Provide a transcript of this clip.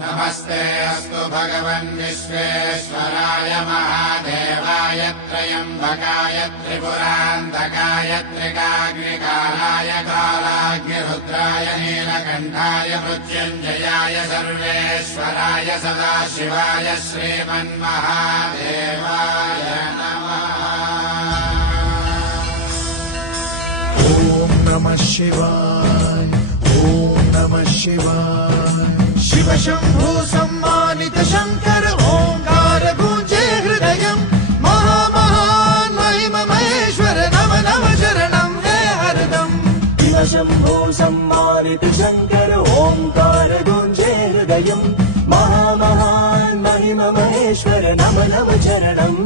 नमस्ते अस्तु भगवन् विश्वेश्वराय महादेवाय त्र्यम्बकाय त्रिपुरान्तकाय त्रिकाग्निकालाय कालाग्निरुद्राय नीलकण्ठाय मृत्युञ्जयाय सर्वेश्वराय सदाशिवाय श्रीमन्महादेवाय नमः। ॐ नमः शिवाय ॐ नमः शिवाय। शिव शंभु सम्मानित शंकर ओंकार गूंजे हृदयम् महामहान् महिम महेश्वर नव नव शरणं हे हरदम्। शिव शंभो सम्मानित शंकर ओंकार गूंजे हृदयम् महामहान् महिम महेश्वर नव नव चरणम्